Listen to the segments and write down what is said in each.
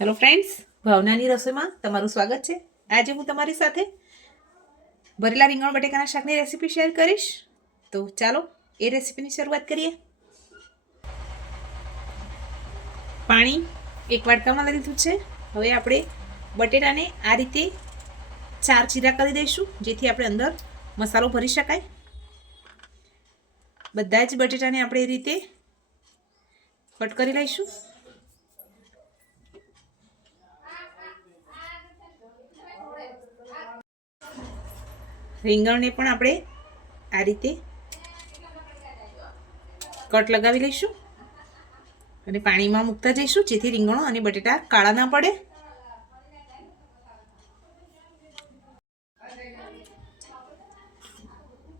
Hello friends, ભાવનાની રસોઈમાં તમારું સ્વાગત છે। આજે હું તમારી સાથે ભરેલા રીંગણ બટેકાના શાકની રેસીપી શેર કરીશ। તો ચાલો એ રેસીપીની શરૂઆત કરીએ। પાણી એક વાટકામાં લીધું છે। હવે આપણે બટેટાને આ રીતે 4 ચીરા કરી દઈશું, જેથી આપણે અંદર મસાલો ભરી શકાય। બધા જ બટેટાને આપણે એ રીતે કટ કરી લઈશું। રીંગણને પણ આપણે આ રીતે કટ લગાવી લઈશું અને પાણીમાં મૂકતા જઈશું, જેથી રીંગણો અને બટેટા કાળા ના પડે।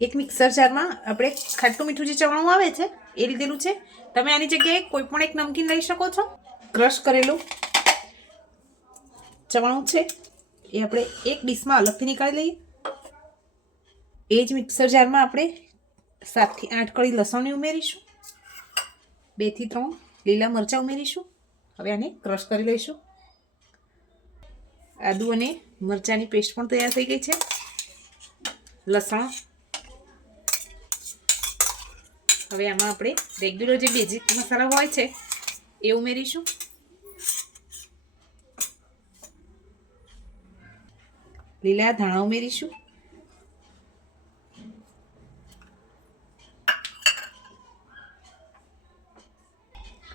એક મિક્સર જારમાં આપણે ખાટું મીઠું જે ચવાણું આવે છે એ લીધેલું છે। તમે આની જગ્યાએ કોઈ પણ એક નમકીન લઈ શકો છો। ક્રશ કરેલું ચવાણું છે એ આપણે એક ડીશમાં અલગથી નીકાળી લઈએ। એ જ મિક્સર જારમાં આપણે 7 થી 8 કળી લસણની ઉમેરીશું, 2 થી 3 લીલા મરચાં ઉમેરીશું। હવે આને ક્રશ કરી લઈશું। આદુ અને મરચાંની પેસ્ટ પણ તૈયાર થઈ ગઈ છે। લસણ, હવે આમાં આપણે રેગ્યુલર જે બેઝિક મસાલા હોય છે એ ઉમેરીશું। લીલા ધાણા ઉમેરીશું।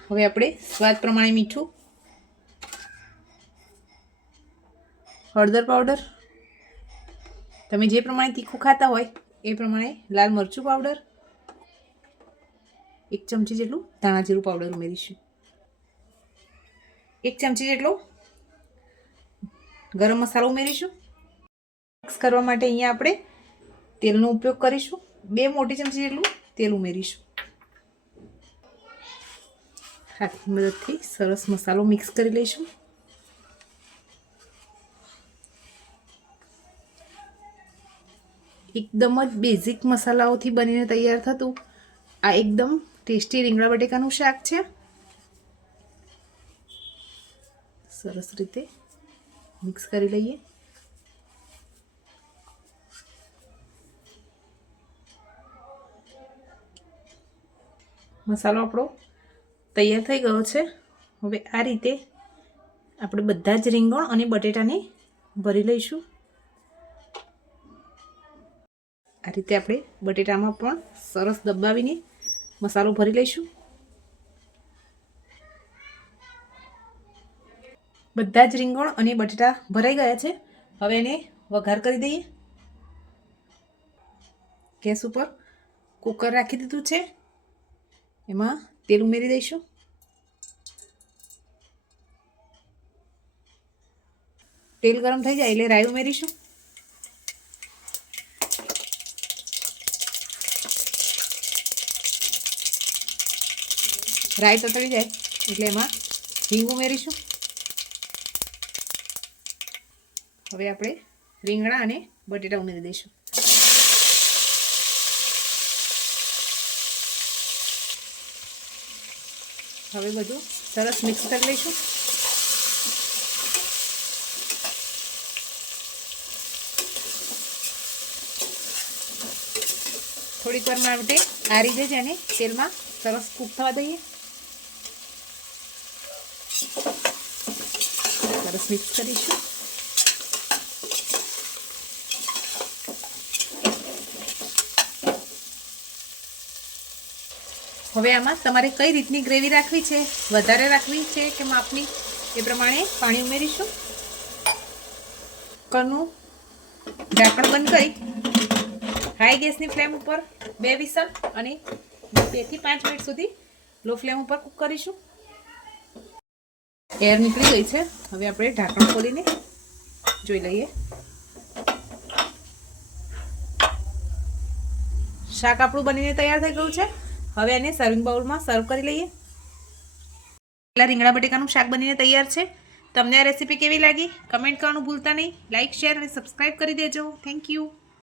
હવે આપણે સ્વાદ પ્રમાણે મીઠું, હળદર પાવડર, તમે જે પ્રમાણે તીખું ખાતા હોય એ પ્રમાણે લાલ મરચું પાવડર, 1 ચમચી જેટલું ધાણા જીરું પાવડર ઉમેરીશું। 1 ચમચી જેટલો ગરમ મસાલો ઉમેરીશું। મિક્સ કરવા માટે અહીંયા આપણે તેલનો ઉપયોગ કરીશું। 2 મોટી ચમચી જેટલું તેલ ઉમેરીશું। હાથની મદદથી સરસ મસાલો મિક્સ કરી લઈશું। એકદમ જ બેઝિક મસાલાઓથી બનીને તૈયાર થતું આ એકદમ ટેસ્ટી રીંગણા બટેકાનું શાક છે। સરસ રીતે મિક્સ કરી લઈએ। મસાલો આપણો તૈયાર થઈ ગયો છે। હવે આ રીતે આપણે બધા જ રીંગણ અને બટેટાને ભરી લઈશું। આ રીતે આપણે બટેટામાં પણ સરસ દબાવીને મસાલો ભરી લઈશું। બધા જ રીંગણ અને બટેટા ભરાઈ ગયા છે। હવે એને વઘાર કરી દઈએ। ગેસ ઉપર કુકર રાખી દીધું છે, એમાં તેલ ઉમેરી દઈશું। તેલ ગરમ થઈ જાય એટલે રાઈ ઉમેરીશું। રાઈ તતળી જાય એટલે એમાં હિંગ ઉમેરીશું। હવે આપણે રીંગણા અને બટેટા ઉમેરી દઈશું। હવે બધું સરસ મિક્સ કરી લઈશું। થોડીક વાર માટે આ રીતે જ એને તેલમાં સરસ કૂક થવા દઈએ। સરસ મિક્સ કરીશું। હવે આમાં તમારે કઈ રીતની ગ્રેવી રાખવી છે, વધારે રાખવી છે કે માપની, એ પ્રમાણે પાણી ઉમેરીશું। કુકરનું ઢાંકણ બંધ કરી હાઈ ગેસની ફ્લેમ ઉપર 2 વિસલ અને 2 થી 5 મિનિટ સુધી લો ફ્લેમ ઉપર કૂક કરીશું। એર નીકળી ગઈ છે। હવે આપણે ઢાંકણ ખોલીને જોઈ લઈએ। શાક આપણું બનીને તૈયાર થઈ ગયું છે। હવે એને સર્વિંગ બાઉલમાં સર્વ કરી લઈએ। રીંગણા બટેકાનું શાક બનીને તૈયાર છે। તમને આ રેસીપી કેવી લાગી કમેન્ટ કરવાનું ભૂલતા નહીં। લાઇક, શેર અને સબસ્ક્રાઈબ કરી દેજો। Thank you.